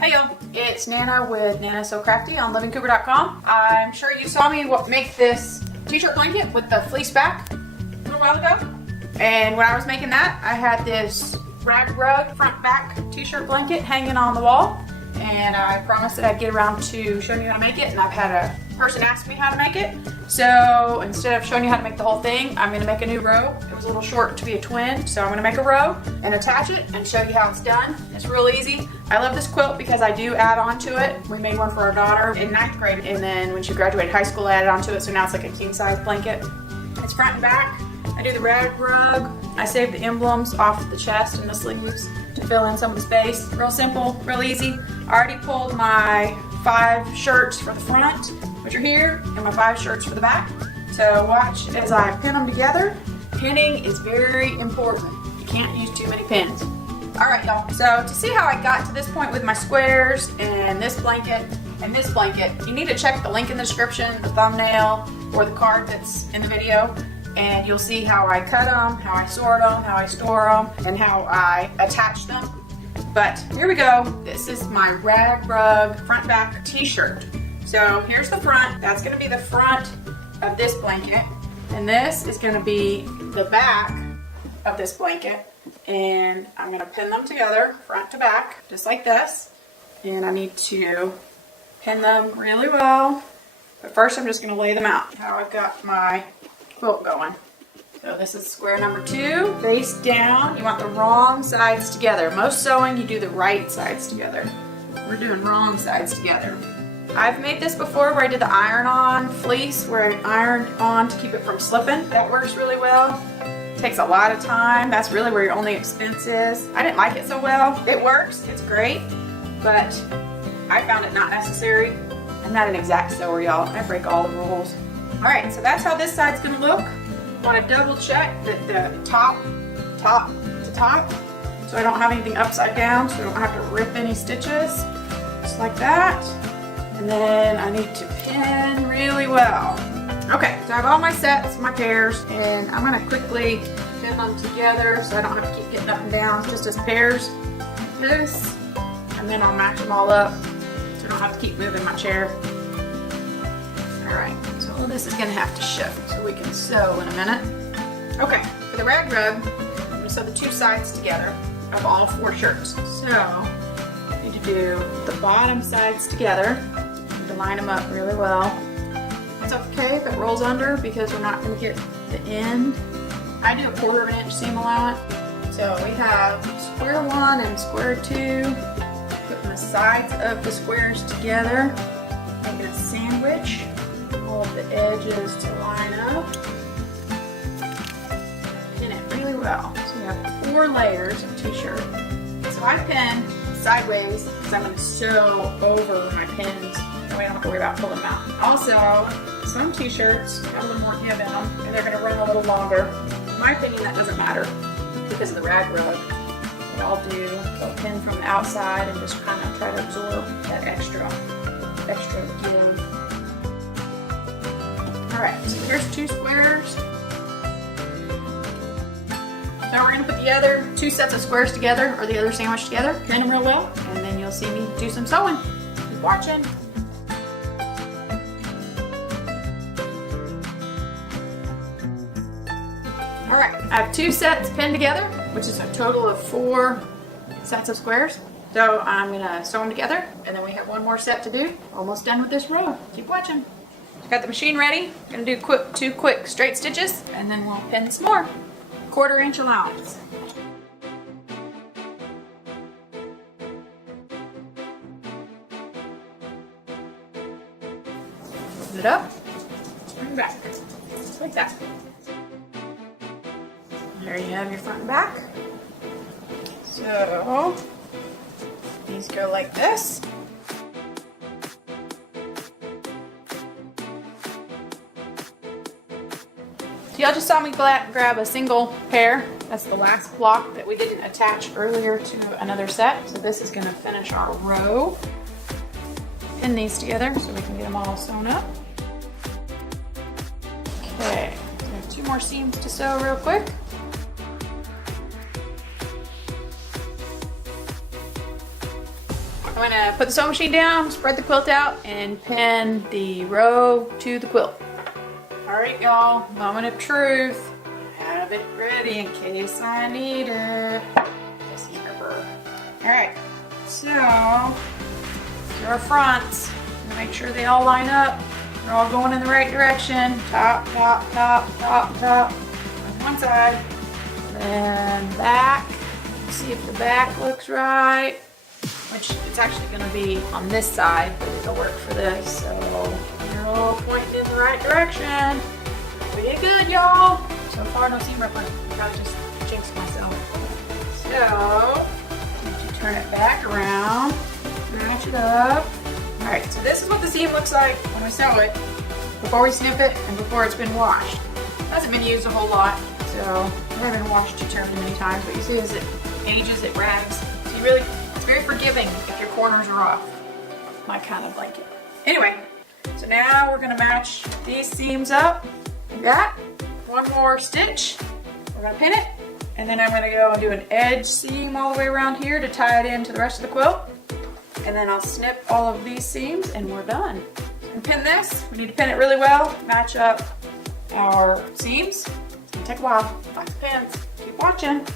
Hey y'all, it's Nana with Nana So Crafty on LivingCooper.com. I'm sure you saw me make this t-shirt blanket with the fleece back a little while ago. And when I was making that, I had this rag rug front back t-shirt blanket hanging on the wall. And I promised that I'd get around to showing you how to make it. And I've had a person ask me how to make it. So instead of showing you how to make the whole thing, I'm gonna make a new row. It was a little short to be a twin, so I'm gonna make a row and attach it and show you how it's done. It's real easy. I love this quilt because I do add on to it. We made one for our daughter in 9th grade, and then when she graduated high school, I added on to it, so now it's like a king size blanket. It's front and back. I do the rag rug. I save the emblems off the chest and the sleeves to fill in some of the space. Real simple, real easy. I already pulled my 5 shirts for the front, which are here, and my 5 shirts for the back. So watch as I pin them together. Pinning is very important. You can't use too many pins. All right, y'all. So to see how I got to this point with my squares and this blanket, you need to check the link in the description, the thumbnail, or the card that's in the video, and you'll see how I cut them, how I sort them, how I store them, and how I attach them. But here we go. This is my rag rug front back t-shirt. So here's the front. That's gonna be the front of this blanket. And this is gonna be the back of this blanket. And I'm gonna pin them together, front to back, just like this. And I need to pin them really well. But first I'm just gonna lay them out, how I've got my quilt going. So this is square number 2, face down. You want the wrong sides together. Most sewing, you do the right sides together. We're doing wrong sides together. I've made this before where I did the iron-on fleece, where I ironed on to keep it from slipping. That works really well. It takes a lot of time. That's really where your only expense is. I didn't like it so well. It works, it's great, but I found it not necessary. I'm not an exact sewer, y'all. I break all the rules. All right, so that's how this side's gonna look. I want to double check that the top to top, so I don't have anything upside down, so I don't have to rip any stitches, just like that. And then I need to pin really well. Okay, so I have all my sets, my pairs, and I'm gonna quickly pin them together so I don't have to keep getting up and down, just as pairs like this. And then I'll match them all up so I don't have to keep moving my chair. All right, so this is gonna have to shift so we can sew in a minute. Okay, for the rag rug, I'm gonna sew the 2 sides together of all 4 shirts. So, I need to do the bottom sides together. I need to line them up really well. It's okay if it rolls under because we're not gonna get the end. I do a 1/4 inch seam allowance. So we have square 1 and square 2, putting the sides of the squares together, making a sandwich. All of the edges to line up. Pin it really well. So you have 4 layers of t-shirt. So I pin sideways because I'm going to sew over my pins. That way I don't have to worry about pulling them out. Also, some t-shirts have a little more give in them and they're going to run a little longer. In my opinion, that doesn't matter because of the rag rug. What I'll do, I'll pin from the outside and just kind of try to absorb that extra give. Alright, so here's 2 squares. Now we're going to put the other 2 sets of squares together, or the other sandwich together, pin them real well, and then you'll see me do some sewing. Keep watching. Alright, I have 2 sets pinned together, which is a total of 4 sets of squares. So I'm going to sew them together, and then we have 1 more set to do. Almost done with this row. Keep watching. Got the machine ready. Gonna do 2 quick straight stitches and then we'll pin some more. 1/4 inch allowance. Put it up, bring it back, just like that. There you have your front and back. So these go like this. Y'all just saw me grab a single pair. That's the last block that we didn't attach earlier to another set. So this is gonna finish our row. Pin these together so we can get them all sewn up. Okay, so I have 2 more seams to sew real quick. I'm gonna put the sewing machine down, spread the quilt out, and pin the row to the quilt. All right, y'all, moment of truth. I have it ready in case I need it. All right, so these are our fronts. Make sure they all line up. They're all going in the right direction. Top, top, top, top, top. On one side. Then back. See if the back looks right. Which it's actually going to be on this side, but it'll work for this. So they're all pointing in the right direction. We did good, y'all. So far, no seam ripper. Probably just jinxed myself. So turn it back around, match it up. All right, so this is what the seam looks like when we sew it, before we snip it and before it's been washed. It hasn't been used a whole lot, so I haven't washed too terribly many times, but you see as it ages, it rags. So you really, it's very forgiving if your corners are off. My kind of blanket. Anyway, so now we're gonna match these seams up. We got one more stitch. We're gonna pin it. And then I'm going to go and do an edge seam all the way around here to tie it into the rest of the quilt. And then I'll snip all of these seams and we're done. And pin this. We need to pin it really well. Match up our seams. It's going to take a while. Lots of pins. Keep watching.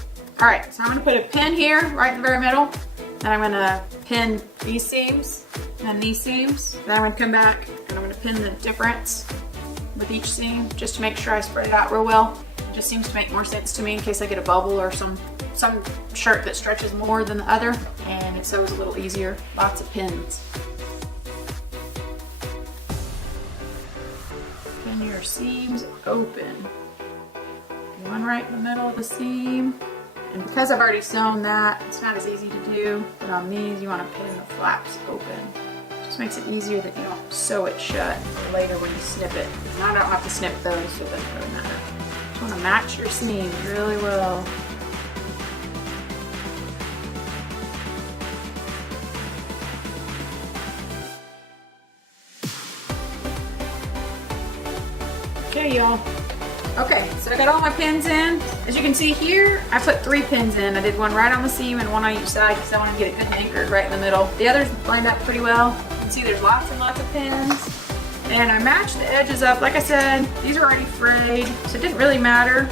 Alright, so I'm going to put a pin here right in the very middle. Then I'm going to pin these seams and these seams. Then I'm going to come back and I'm going to pin the difference with each seam just to make sure I spread it out real well. Just seems to make more sense to me in case I get a bubble or some shirt that stretches more than the other, and it sews a little easier. Lots of pins. Pin your seams open. One right in the middle of the seam. And because I've already sewn that, it's not as easy to do, but on these you want to pin the flaps open. Just makes it easier that you don't sew it shut for later when you snip it. And I don't have to snip those, so it doesn't really matter. You want to match your seams really well. Okay, y'all. Okay, so I got all my pins in. As you can see here, I put 3 pins in. I did one right on the seam and one on each side because I want to get it good and anchored right in the middle. The others lined up pretty well. You can see there's lots and lots of pins. And I matched the edges up. Like I said, these are already frayed, so it didn't really matter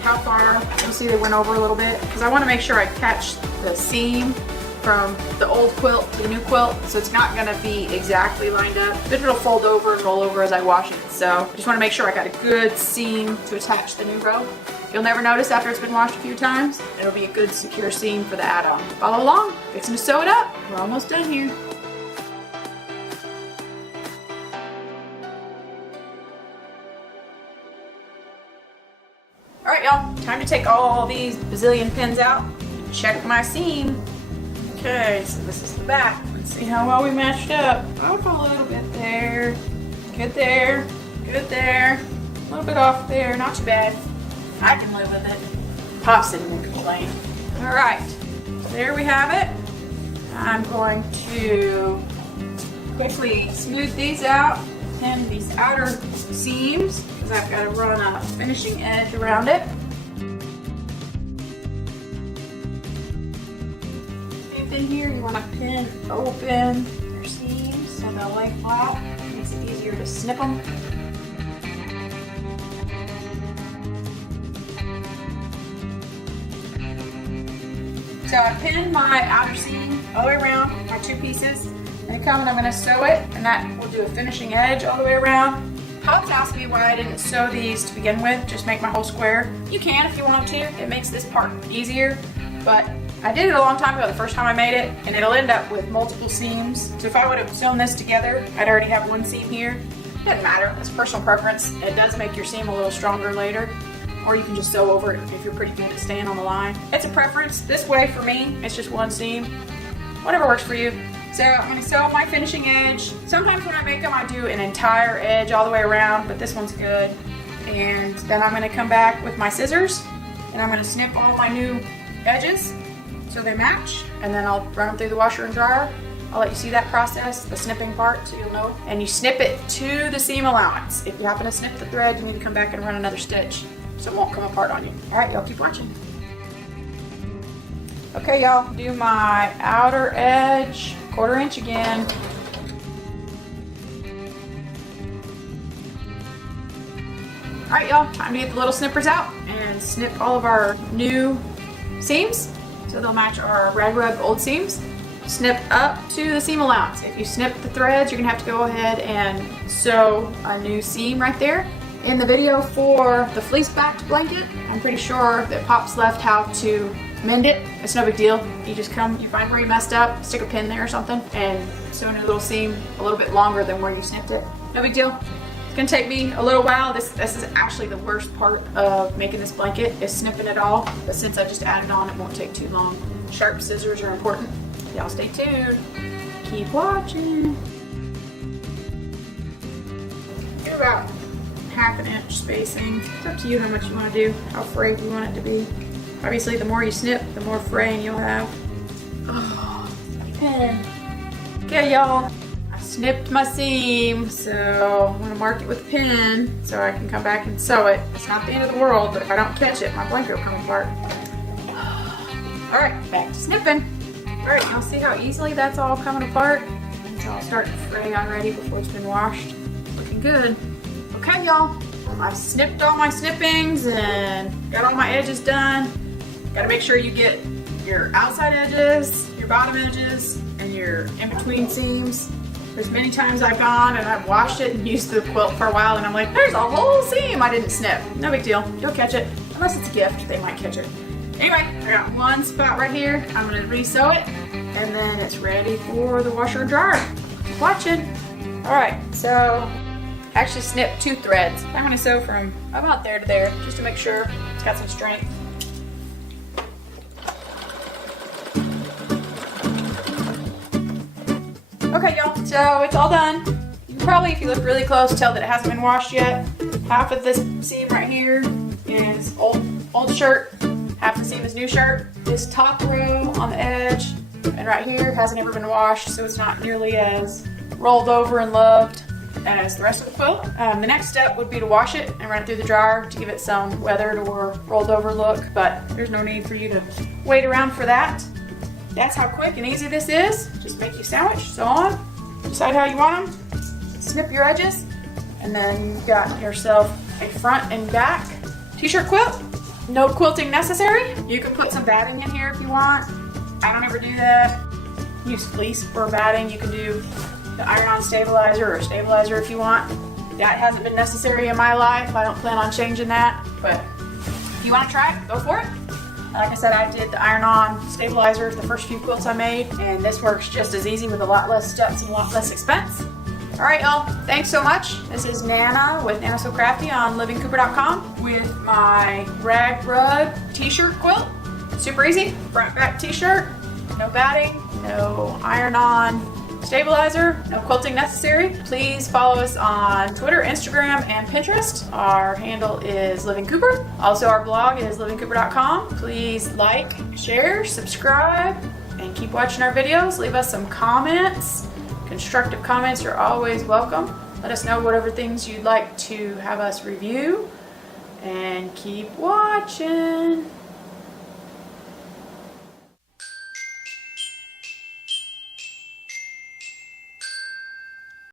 how far. You'll see they went over a little bit because I want to make sure I catch the seam from the old quilt to the new quilt, so it's not going to be exactly lined up. But it'll fold over and roll over as I wash it. So I just want to make sure I got a good seam to attach the new row. You'll never notice after it's been washed a few times. It'll be a good secure seam for the add-on. Follow along, fixing to sew it up. We're almost done here. Alright y'all, time to take all these bazillion pins out and check my seam. Okay, so this is the back. Let's see how well we matched up. Off a little bit there. Good there. Good there. A little bit off there. Not too bad. I can live with it. Pops didn't complain. Alright, so there we have it. I'm going to quickly smooth these out. Pin these outer seams because I've got to run a finishing edge around it. Same thing here, you want to pin open your seams so they'll lay flat. It makes it easier to snip them. So I pinned my outer seam all the way around, my 2 pieces. I'm going to sew it, and that will do a finishing edge all the way around. Pops asked me why I didn't sew these to begin with, just make my whole square. You can if you want to, it makes this part easier, but I did it a long time ago, the first time I made it, and it'll end up with multiple seams. So if I would have sewn this together, I'd already have 1 seam here. It doesn't matter, it's personal preference. It does make your seam a little stronger later, or you can just sew over it if you're pretty good at staying on the line. It's a preference. This way for me, it's just 1 seam. Whatever works for you. So I'm going to sew my finishing edge. Sometimes when I make them I do an entire edge all the way around, but this one's good. And then I'm going to come back with my scissors and I'm going to snip all my new edges so they match, and then I'll run them through the washer and dryer. I'll let you see that process, the snipping part, so you'll know. And you snip it to the seam allowance. If you happen to snip the thread, you need to come back and run another stitch so it won't come apart on you. Alright, y'all keep watching. Okay y'all, do my outer edge 1/4 inch again. All right, y'all, time to get the little snippers out and snip all of our new seams so they'll match our rag rug old seams. Snip up to the seam allowance. If you snip the threads, you're gonna have to go ahead and sew a new seam right there. In the video for the fleece backed blanket, I'm pretty sure that Pop's left how to mend it. It's no big deal. You just come, you find where you messed up, stick a pin there or something, and sew a new little seam a little bit longer than where you snipped it. No big deal. It's gonna take me a little while. This is actually the worst part of making this blanket, is snipping it all. But since I just added on, it won't take too long. Sharp scissors are important. Y'all stay tuned. Keep watching. Do about 1/2 inch spacing. It's up to you how much you want to do, how frayed you want it to be. Obviously, the more you snip, the more fraying you'll have. Oh, pin. Okay, y'all. I snipped my seam, so I'm gonna mark it with a pin so I can come back and sew it. It's not the end of the world, but if I don't catch it, my blanket will come apart. All right, back to snipping. All right, y'all see how easily that's all coming apart? It's all starting to fray already before it's been washed. Looking good. Okay, y'all, I've snipped all my snippings and got all my edges done. Gotta make sure you get your outside edges, your bottom edges, and your in-between seams. There's many times I've gone and I've washed it and used the quilt for a while and I'm like, there's a whole seam I didn't snip. No big deal, you'll catch it. Unless it's a gift, they might catch it. Anyway, I got one spot right here. I'm gonna re-sew it and then it's ready for the washer and dryer. Keep watching. All right, so I actually snipped 2 threads. I'm gonna sew from about there to there just to make sure it's got some strength. Okay, y'all, so it's all done. You can probably, if you look really close, tell that it hasn't been washed yet. Half of this seam right here is old shirt. Half the seam is new shirt. This top row on the edge and right here hasn't ever been washed, so it's not nearly as rolled over and loved as the rest of the quilt. The next step would be to wash it and run it through the dryer to give it some weathered or rolled over look, but there's no need for you to wait around for that. That's how quick and easy this is. Just make your sandwich, sew on, decide how you want them, snip your edges, and then you've got yourself a front and back t-shirt quilt. No quilting necessary. You can put some batting in here if you want. I don't ever do that. Use fleece for batting. You can do the iron-on stabilizer or stabilizer if you want. That hasn't been necessary in my life. I don't plan on changing that, but if you want to try it, go for it. Like I said, I did the iron-on stabilizer the first few quilts I made, and this works just as easy with a lot less steps and a lot less expense. All right, y'all, thanks so much. This is Nana with Nana So Crafty on LivingCooper.com with my rag rug t-shirt quilt. Super easy, front back t-shirt, no batting, no iron-on stabilizer, no quilting necessary. Please follow us on Twitter, Instagram, and Pinterest. Our handle is LivingCooper. Also, our blog is LivingCooper.com. Please like, share, subscribe, and keep watching our videos. Leave us some comments. Constructive comments are always welcome. Let us know whatever things you'd like to have us review. And keep watching.